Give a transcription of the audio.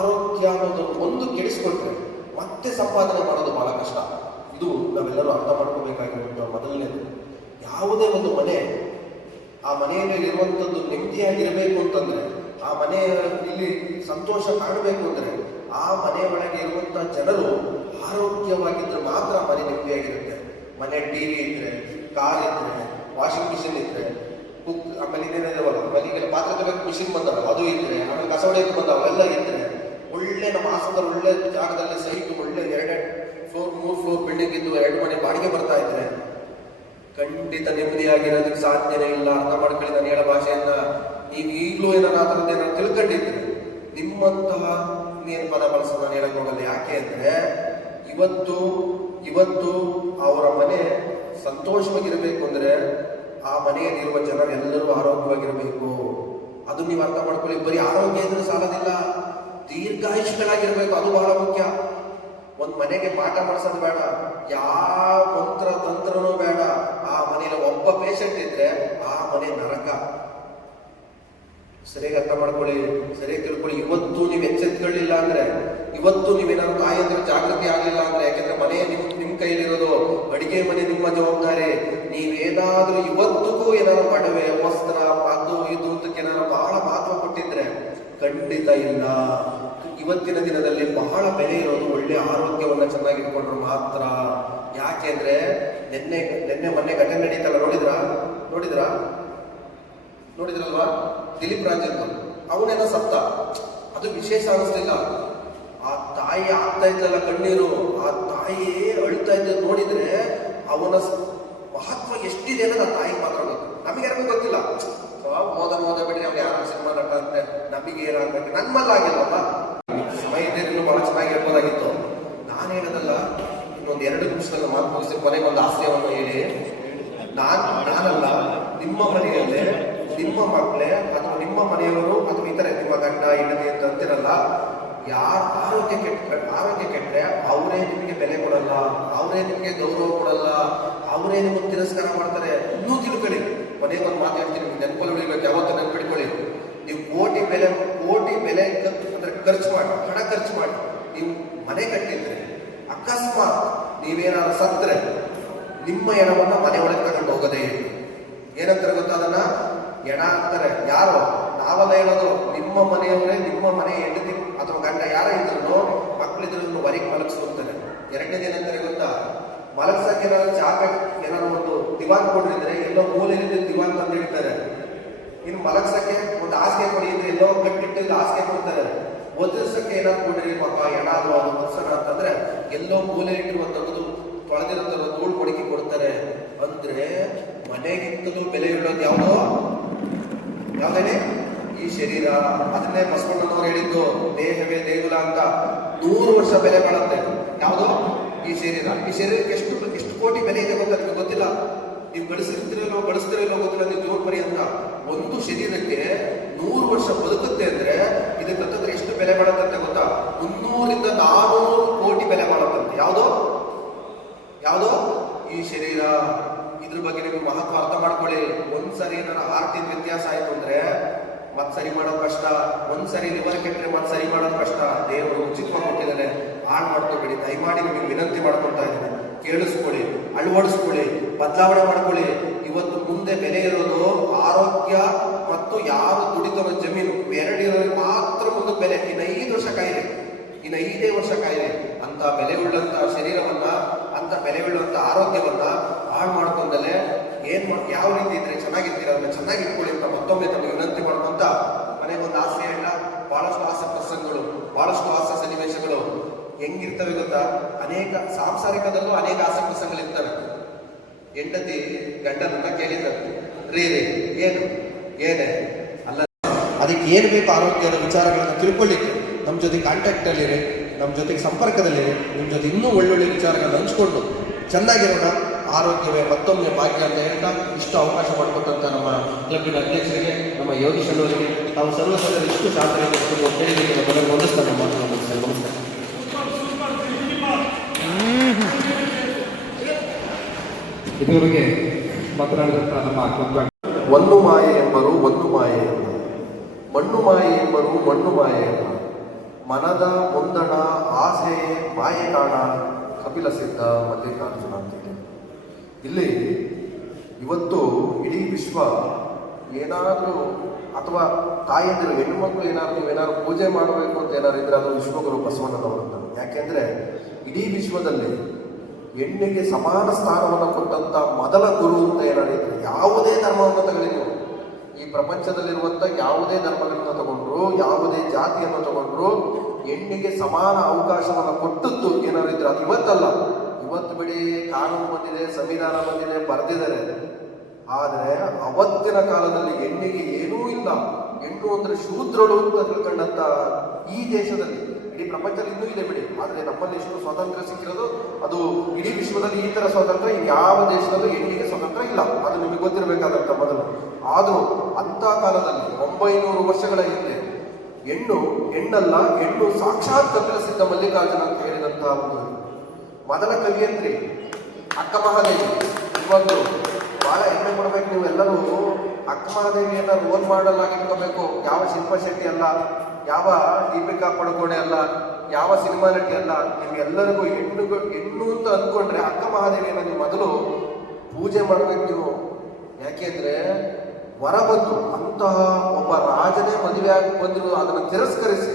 ಆರೋಗ್ಯ ಅನ್ನೋದು ಒಂದು ಕೆಡಿಸ್ಕೊಟ್ರೆ ಮತ್ತೆ ಸಂಪಾದನೆ ಮಾಡೋದು ಬಹಳ ಕಷ್ಟ. ಇದು ನಾವೆಲ್ಲರೂ ಅರ್ಥ ಮಾಡ್ಕೋಬೇಕಾಗಿರುವಂಥ ಮೊದಲನೇದು. ಯಾವುದೇ ಒಂದು ಮನೆ, ಆ ಮನೆಯಲ್ಲಿ ಇರುವಂಥದ್ದು ನೆಮ್ಮದಿಯಾಗಿರಬೇಕು ಅಂತಂದ್ರೆ, ಆ ಮನೆಯಲ್ಲಿ ಸಂತೋಷ ಕಾಣಬೇಕು ಅಂದ್ರೆ, ಆ ಮನೆ ಒಳಗೆ ಇರುವಂಥ ಜನರು ಆರೋಗ್ಯವಾಗಿದ್ರೆ ಮಾತ್ರ ಮನೆ ನೆಮ್ಮದಿಯಾಗಿರುತ್ತೆ. ಮನೆ ಟಿವಿ ಇದ್ರೆ, ಕಾರ್ ಇದ್ರೆ, ವಾಷಿಂಗ್ ಮಿಷಿನ್ ಇದ್ರೆ, ಕುಕ್, ಆಮೇಲೆ ಇನ್ನೇನಿದಾವಲ್ಲ, ಮನೆಗೆಲ್ಲ ಪಾತ್ರೆ ತಗೋಬೇಕು ಮಿಷಿನ್ ಬಂದವ ಅದು ಇದ್ರೆ, ಆಮೇಲೆ ಕಸ ಹೊಡೆಯೋಕೆ ಬಂದವ ಅವೆಲ್ಲ ಇದ್ರೆ, ಒಳ್ಳೆ ನಮ್ಮ ಹಾಸನದ ಒಳ್ಳೆ ಜಾಗದಲ್ಲಿ ಸೈಟ್ ಒಳ್ಳೆ 2-3 ಫ್ಲೋರ್ ಬಿಲ್ಡಿಂಗ್ ಇದ್ದು 2 ಮನೆ ಬಾಡಿಗೆ ಬರ್ತಾ ಇದ್ರೆ ಖಂಡಿತ ನೆಮ್ಮದಿಯಾಗಿರೋದಕ್ಕೆ ಸಾಧ್ಯನೇ ಇಲ್ಲ. ಅರ್ಥ ಮಾಡ್ಕೊಳ್ಳಿ ನಾನು ಹೇಳೋ ಭಾಷೆಯನ್ನ. ನೀವು ಈಗಲೂ ಏನಾದ್ರು ಏನಾದ್ರು ತಿಳ್ಕೊಂಡಿದ್ರೆ ನಿಮ್ಮಂತಹ ಏನು ಪದ ಬಳಸೋದು ನಾನು ಹೇಳಕ್ ಹೋಗಲ್ಲ. ಯಾಕೆ ಅಂದ್ರೆ ಇವತ್ತು ಅವರ ಮನೆ ಸಂತೋಷವಾಗಿರ್ಬೇಕು ಅಂದ್ರೆ ಆ ಮನೆಯಲ್ಲಿರುವ ಜನರೆಲ್ಲರೂ ಆರೋಗ್ಯವಾಗಿರ್ಬೇಕು. ಅದು ನೀವು ಅರ್ಥ ಮಾಡ್ಕೊಳ್ಳಿ. ಬರೀ ಆರೋಗ್ಯ ಇದ್ರೆ ಸಾಲದಿಲ್ಲ, ದೀರ್ಘಾಯುಷ್ಯಗಳಾಗಿರ್ಬೇಕು, ಅದು ಬಹಳ ಮುಖ್ಯ. ಒಂದ್ ಮನೆಗೆ ಪಾಠ ಮಾಡಿಸೋದು ಬೇಡ, ಯಾವ ಮಂತ್ರ ತಂತ್ರನೂ ಬೇಡ. ಆ ಮನೆಯಲ್ಲಿ ಒಬ್ಬ ಪೇಷಂಟ್ ಇದ್ರೆ ಆ ಮನೆ ನರಕ. ಸರಿಯಾಗಿ ಅರ್ಥ ಮಾಡ್ಕೊಳ್ಳಿ, ಸರಿಯಾಗಿ ತಿಳ್ಕೊಳ್ಳಿ. ಇವತ್ತು ನೀವು ಎಚ್ಚೆತ್ಕೊಳ್ಳಿಲ್ಲ ಅಂದ್ರೆ, ಇವತ್ತು ನೀವೇನಾದ್ರು ತಾಯಿಯಂದ್ರೆ ಜಾಗೃತಿ ಆಗಲಿಲ್ಲ ಅಂದ್ರೆ, ಯಾಕೆಂದ್ರೆ ಮನೆ ನಿಮ್ ಕೈಲಿರೋದು, ಅಡಿಗೆ ಮನೆ ನಿಮ್ಮ ಜವಾಬ್ದಾರಿ. ನೀವೇನಾದ್ರೂ ಇವತ್ತಿಗೂ ಏನಾದ್ರು ಒಡವೆ, ವಸ್ತ್ರ, ಅದು ಇದು ಅಂತಕ್ಕೆ ಏನಾದ್ರು ಬಹಳ ಮಹತ್ವ ಕೊಟ್ಟಿದ್ರೆ ಖಂಡಿತ ಇಲ್ಲ. ಇವತ್ತಿನ ದಿನದಲ್ಲಿ ಬಹಳ ಬೆಲೆ ಇರೋದು ಒಳ್ಳೆ ಆರೋಗ್ಯವನ್ನ ಚೆನ್ನಾಗಿಟ್ಕೊಂಡ್ರು ಮಾತ್ರ. ಯಾಕೆ ಅಂದ್ರೆ ಮೊನ್ನೆ ಘಟನೆ ನಡೀತಲ್ಲ, ನೋಡಿದ್ರಲ್ವಾ? ದಿಲೀಪ್ ರಾಜೇಂದ್ರ ಅವನೇನೋ ಸತ್ತ, ಅದು ವಿಶೇಷ ಅನಿಸ್ಲಿಲ್ಲ. ಆ ತಾಯಿ ಆಗ್ತಾ ಇದ್ದಲ್ಲ ಕಣ್ಣೀರು, ಆ ತಾಯಿ ಅಳ್ತಾ ಇದ್ದ ನೋಡಿದ್ರೆ ಅವನ ಮಹತ್ವ ಎಷ್ಟಿದೆ ಅನ್ನೋದು ಆ ತಾಯಿಗೆ ಮಾತ್ರ ಗೊತ್ತು. ನಮಗೆ ಯಾರಿಗೂ ಗೊತ್ತಿಲ್ಲ. ಮೋದ ಬಿಡಿ, ನಮ್ಗೆ ಯಾರು ಸಿನಿಮಾ ನಟ ಅಂತೆ, ನಮಗೆ ಏನಾಗ್ಬೇಕು, ನನ್ನ ಮಲ್ಲ ಆಗಿಲ್ಲಲ್ಲ. ಸಮಯ ಇದ್ರೂ ಬಹಳ ಚೆನ್ನಾಗಿರ್ಬೋದಾಗಿತ್ತು. ನಾನು ಹೇಳೋದಲ್ಲ, ಇನ್ನೊಂದು 2 ನಿಮಿಷದಲ್ಲಿ ಮಾತು ಮುಗಿಸಿ ಕೊನೆಗೊಂದು ಆಶಯವನ್ನು ಹೇಳಿ, ನಾನಲ್ಲ, ನಿಮ್ಮ ಮನೆಯಲ್ಲೇ ನಿಮ್ಮ ಮಕ್ಕಳೇ ಅಥವಾ ನಿಮ್ಮ ಮನೆಯವರು ಅಥವಾ ಇತರೆ ನಿಮ್ಮ ಗಂಡ ಹೆಂಡತಿ ಅಂತ ಅಂತಿರಲ್ಲ, ಯಾರು ಆರೋಗ್ಯ ಕೆಟ್ಟರೆ ಅವರೇ ನಿಮಗೆ ಬೆಲೆ ಕೊಡಲ್ಲ, ಅವರೇ ನಿಮಗೆ ಗೌರವ ಕೊಡಲ್ಲ, ಅವರೇ ನಿಮಗೆ ತಿರಸ್ಕಾರ ಮಾಡ್ತಾರೆ. ಇನ್ನೂ ತಿಳ್ಕೊಳ್ಳಿ. ಕೊನೆಗೊಂದು ಮಾತು ಹೇಳ್ತೀನಿ, ನಿಮ್ಗೆ ನೆನಪಲ್ಲಿ ಉಳಿಬೇಕು, ಯಾವತ್ತೂ ನೆನ್ಪಿಟ್ಕೊಳ್ಳಿ. ನೀವು ಕೋಟಿ ಬೆಲೆ ಅಂದ್ರೆ ಹಣ ಖರ್ಚು ಮಾಡಿ ನೀವು ಮನೆ ಕಟ್ಟಿದ್ರೆ, ಅಕಸ್ಮಾತ್ ನೀವೇನಾದ್ರು ಸತ್ತರೆ ನಿಮ್ಮ ಹೆಣವನ್ನ ಮನೆ ಒಳಗೆ ತಗೊಂಡು ಹೋಗೋದೇ ಇಲ್ಲ. ಏನಂತಾರೆ ಗೊತ್ತಾ? ಅದನ್ನ ಹೆಣ ಅಂತಾರೆ. ಯಾರು? ನಾವೆಲ್ಲ ಹೇಳೋದು ನಿಮ್ಮ ಮನೆಯವರೇ, ನಿಮ್ಮ ಮನೆ ಹೆಂಡತಿ ಅಥವಾ ಗಂಡ ಯಾರ ಇದ್ರು ಮಕ್ಕಳಿದ್ರು ಹೊರಗೆ ಮಲಗಿಸ್ಕೊಂತಾರೆ. 2ನೇದು ಏನಂತಾರೆ ಗೊತ್ತಾ? ಮಲಗ್ಸಕ್ಕೆ ಏನಾದ್ರು ಜಾಗ ಏನಾದ್ರು ಒಂದು ದಿವಾನ್ ಕೊಡ್ರಿದ್ರೆ ಎಲ್ಲೋ ಮೂಲೆಯಲ್ಲಿ ದಿವಾನ್ ತಂದು ಇಡ್ತಾರೆ. ಇನ್ನು ಮಲಗ್ಸಕ್ಕೆ ಒಂದು ಹಾಸಿಗೆ ಕೊಡಿ ಅಂದ್ರೆ ಎಲ್ಲೋ ಕಟ್ಟಿಟ್ಟಿದ್ದು ಹಾಸಿಗೆ ಕೊಡ್ತಾರೆ. ಒದಿಸಕ್ಕೆ ಏನಾದ್ರು ಕೊಡ್ರಿ ಪಾಪ ಹೆಣಾದ್ರು ಅದು ಮತ್ಸರ ಅಂತಂದ್ರೆ ಎಲ್ಲೋ ಮೂಲೆ ಇಟ್ಟಿರುವ ತೆಗೆದು ತೊಳೆದಿರುತ್ತಲ್ಲ ಧೂಳು ಕೊಡಕಿ ಕೊಡ್ತಾರೆ. ಅಂದ್ರೆ ಮನೆಗಿಂತಲೂ ಬೆಲೆ ಇಡೋದು ಯಾವ್ದೇ ಈ ಶರೀರ. ಅದನ್ನೇ ಬಸವಣ್ಣನವರು ಹೇಳಿದ್ದು, ದೇಹವೇ ದೇಗುಲ ಅಂತ. 100 ವರ್ಷ ಬೆಲೆ ಬಾಳುತ್ತೆ ಯಾವುದು? ಈ ಶರೀರ. ಈ ಶರೀರಕ್ಕೆ ಎಷ್ಟು ಕೋಟಿ ಬೆಲೆ ಇದೆ ಗೊತ್ತಾ? ನಿಮಗೆ ಗೊತ್ತಿಲ್ಲ. ನೀವು ಬಳಸ್ತಿರಲ್ಲೋ ಗೊತ್ತಿಲ್ಲ. ನೀವು ಜೋರ್ ಬರಿ ಅಂತ ಒಂದು ಶರೀರಕ್ಕೆ 100 ವರ್ಷ ಬದುಕುತ್ತೆ ಅಂದ್ರೆ ಇದಕ್ಕಂತಂದ್ರೆ ಎಷ್ಟು ಬೆಲೆ ಬಾಳುತ್ತೆ ಗೊತ್ತಾ? 300 ರಿಂದ 400 ಕೋಟಿ ಬೆಲೆ ಬಾಳುತ್ತಂತೆ. ಯಾವುದು? ಈ ಶರೀರ. ಇದ್ರ ಬಗ್ಗೆ ನಿಮ್ಗೆ ಮಹತ್ವ ಅರ್ಥ ಮಾಡ್ಕೊಳ್ಳಿ. ಒಂದ್ಸರಿ ಏನಾರ ಹಾರ್ಟಿನ ವ್ಯತ್ಯಾಸ ಆಯ್ತು ಅಂದ್ರೆ ಮತ್ ಸರಿ ಮಾಡೋದು ಕಷ್ಟ. ಒಂದ್ಸರಿ ಲಿವರ್ ಕೆಟ್ಟರೆ ಮತ್ ಸರಿ ಮಾಡೋದು ಕಷ್ಟ. ದೇವರು ಉಚಿತವಾಗಿ ಕೊಟ್ಟಿದ್ದಾನೆ, ಹಾಳು ಮಾಡ್ಕೋಬೇಡಿ. ದಯಮಾಡಿ ನಿಮಗೆ ವಿನಂತಿ ಮಾಡ್ಕೊಳ್ತಾ ಇದ್ದೀನಿ, ಕೇಳಿಸ್ಕೊಳ್ಳಿ, ಅಳವಡಿಸ್ಕೊಳ್ಳಿ, ಬದಲಾವಣೆ ಮಾಡ್ಕೊಳ್ಳಿ. ಇವತ್ತು ಮುಂದೆ ಬೆಲೆ ಇರೋದು ಆರೋಗ್ಯ ಮತ್ತು ಯಾರು ದುಡಿತರೋ ಜಮೀನು 2 ಇರೋರಿಗೆ ಮಾತ್ರ ಮುಂದೆ ಬೆಲೆ. ಇನ್ನು 5 ವರ್ಷ ಕಾಯಿಲೆ, ಇನ್ನು 5 ವರ್ಷ ಕಾಯಿಲೆ. ಅಂತ ಬೆಲೆ ಉಳ್ಳಂತ ಶರೀರವನ್ನ, ಅಂತ ಬೆಲೆ ಉಳ್ಳಂತ ಆರೋಗ್ಯವನ್ನ ಹಾಳು ಮಾಡ್ಕೊಂಡಲ್ಲೇ ಯಾವ ರೀತಿ ಇದ್ರೆ ಚೆನ್ನಾಗಿರ್ತೀರ ಅದನ್ನ ಚೆನ್ನಾಗಿ ಇಟ್ಕೊಳ್ಳಿ ಅಂತ ಮತ್ತೊಮ್ಮೆ ತಮಗೆ ವಿನಂತಿ ಮಾಡ್ಕೊಂತ ಮನೆಗೊಂದು ಆಸೆ ಇಲ್ಲ. ಬಹಳಷ್ಟು ಆಸೆ ಪ್ರಸಂಗಗಳು, ಬಹಳಷ್ಟು ಆಸೆ ಸನ್ನಿವೇಶಗಳು ಹೆಂಗಿರ್ತವೆ ಗೊತ್ತಾ? ಅನೇಕ ಸಾಂಸಾರಿಕದಲ್ಲೂ ಅನೇಕ ಆಸೆ ಪ್ರಸಂಗಗಳಿರ್ತವೆ. ಹೆಂಡತಿ ಗಂಡನನ್ನ ಕೇಳಿದ್ದಾರೆ, ರೀ ಏನೇ ಅಲ್ಲ, ಅದಕ್ಕೆ ಏನು ಬೇಕು ಆರೋಗ್ಯದ ವಿಚಾರಗಳನ್ನ ತಿಳ್ಕೊಳ್ಳಿಕ್ಕೆ ನಮ್ಮ ಜೊತೆ ಕಾಂಟ್ಯಾಕ್ಟ್ ಅಲ್ಲಿರಿ, ನಮ್ಮ ಜೊತೆಗೆ ಸಂಪರ್ಕದಲ್ಲಿರಿ. ನಿಮ್ಮ ಜೊತೆ ಇನ್ನೂ ಒಳ್ಳೊಳ್ಳೆ ವಿಚಾರಗಳನ್ನ ಹಂಚ್ಕೊಂಡು ಚೆನ್ನಾಗಿರೋಣ. ಆರೋಗ್ಯವೇ ಮತ್ತೊಮ್ಮೆ ಭಾಗ್ಯ ಅಂತ ಹೇಳ್ತಾ ಇಷ್ಟು ಅವಕಾಶ ಮಾಡಿಕೊಟ್ಟಂತ ನಮ್ಮ ಕ್ಲಬ್ಬಿನ ಅಧ್ಯಕ್ಷರಿಗೆ, ನಮ್ಮ ಯೋಗೀಶ್ ಅವರಿಗೆ, ತಾವು ಸರ್ವಸದಸ್ಯರು ಇಷ್ಟು ಶಾಸ್ತ್ರ ಹೇಳಿದ್ದಕ್ಕೆ ನಮ್ಮನ್ನು ವಂದಿಸ್ತಾರೆ. ನಮಸ್ಕಾರ. ಇದುವರೆಗೆ ಮಾತನಾಡಿದಂಥ ನಮ್ಮ ಕ್ಲಬ್ ಒಂದು ಮಾಯೆ ಎಂಬರು ಒಂದು ಮಾಯೆ ಎಂಬರು, ಮಣ್ಣು ಮಾಯೆ ಎಂಬರು ಮಣ್ಣು ಮಾಯೆ ಎಂಬರು, ಮನದ ಮುಂದಣ ಆಸೆ ಮಾಯೆ ಕಾಣ ಕಪಿಲ ಸಿದ್ಧ ಮಲ್ಲಿಕಾರ್ಜುನ ಅಂತಿದೆ. ಇಲ್ಲಿ ಇವತ್ತು ಇಡೀ ವಿಶ್ವ ಏನಾದರೂ ಅಥವಾ ತಾಯಂದಿರು ಹೆಣ್ಣು ಮಕ್ಕಳು ಏನಾದ್ರು ಪೂಜೆ ಮಾಡಬೇಕು ಅಂತ ಏನಾದ್ರು ಇದ್ರೆ ಅದು ವಿಶ್ವಗುರು ಬಸವಣ್ಣನವರು. ಯಾಕೆಂದ್ರೆ ಇಡೀ ವಿಶ್ವದಲ್ಲಿ ಹೆಣ್ಣಿಗೆ ಸಮಾನ ಸ್ಥಾನವನ್ನು ಕೊಟ್ಟಂತ ಮೊದಲ ಗುರು ಅಂತ ಏನಾಡಿದ್ರು. ಯಾವುದೇ ಧರ್ಮವನ್ನು ತಗೊಳ್ಳಿ ನೀವು, ಈ ಪ್ರಪಂಚದಲ್ಲಿರುವಂಥ ಯಾವುದೇ ಧರ್ಮಗಳನ್ನು ತಗೊಂಡ್ರು, ಯಾವುದೇ ಜಾತಿಯನ್ನು ತಗೊಂಡ್ರು, ಹೆಣ್ಣಿಗೆ ಸಮಾನ ಅವಕಾಶವನ್ನು ಕೊಟ್ಟದ್ದು ಏನಾದ್ರು ಇದ್ರೆ ಅದು ಇವತ್ತಲ್ಲ. ಇವತ್ತು ಬಿಡಿ ಕಾನೂನು ಬಂದಿದೆ, ಸಂವಿಧಾನ ಬಂದಿದೆ, ಬರೆದಿದ್ದಾರೆ. ಆದರೆ ಅವತ್ತಿನ ಕಾಲದಲ್ಲಿ ಹೆಣ್ಣಿಗೆ ಏನೂ ಇಲ್ಲ, ಹೆಣ್ಣು ಅಂದ್ರೆ ಶೂದ್ರಳು ಅಂತ ತಿಳ್ಕೊಂಡಂತ ಈ ದೇಶದಲ್ಲಿ, ಇಡೀ ಪ್ರಪಂಚದಲ್ಲಿ ಇನ್ನೂ ಇದೆ ಬಿಡಿ, ಆದರೆ ನಮ್ಮಲ್ಲಿ ಎಷ್ಟು ಸ್ವಾತಂತ್ರ್ಯ ಸಿಕ್ಕಿರೋದು, ಅದು ಇಡೀ ವಿಶ್ವದಲ್ಲಿ ಈ ತರ ಸ್ವಾತಂತ್ರ್ಯ ಯಾವ ದೇಶದಲ್ಲೂ ಹೆಣ್ಣಿಗೆ ಸ್ವಾತಂತ್ರ್ಯ ಇಲ್ಲ. ಅದು ನಿಮಗೆ ಗೊತ್ತಿರಬೇಕಾದಂತ ಮೊದಲು. ಆದರೂ ಅಂತ ಕಾಲದಲ್ಲಿ 900 ವರ್ಷಗಳ ಹಿಂದೆ ಹೆಣ್ಣಲ್ಲ, ಹೆಣ್ಣು ಸಾಕ್ಷಾತ್ ಕಪಿಲ ಸಿದ್ಧ ಮಲ್ಲಿಕಾರ್ಜುನ ಅಂತ ಹೇಳಿದಂತಹ ಒಂದು ಮೊದಲ ಕವಿಯಂತ್ರಿ ಅಕ್ಕ ಮಹಾದೇವಿ. ಇವಾಗಲೂ ಬಹಳ ಹೆಮ್ಮೆ ಕೊಡ್ಬೇಕು, ನೀವು ಎಲ್ಲರೂ ಅಕ್ಕ ಮಹಾದೇವಿಯನ್ನ ರೋಲ್ ಮಾಡಲ್ ಆಗಿ ಇಟ್ಕೋಬೇಕು. ಯಾವ ಶಿಲ್ಪ ಶೆಟ್ಟಿ ಅಲ್ಲ, ಯಾವ ದೀಪಿಕಾ ಪಡುಕೋಣೆ ಅಲ್ಲ, ಯಾವ ಸಿನಿಮಾ ನಟಿ ಅಲ್ಲ. ನಿಮ್ಗೆಲ್ಲರಿಗೂ ಹೆಣ್ಣು ಅಂತ ಅಂದ್ಕೊಂಡ್ರೆ ಅಕ್ಕ ಮಹಾದೇವಿಯನ್ನ ನೀವು ಮೊದಲು ಪೂಜೆ ಮಾಡ್ಬೇಕು ನೀವು. ಯಾಕೆಂದ್ರೆ ವರ ಬಂತು, ಅಂತಹ ಒಬ್ಬ ರಾಜನೇ ಮದುವೆ ಆಗಿ ಬಂದಿರೋ ಅದನ್ನು ತಿರಸ್ಕರಿಸಿ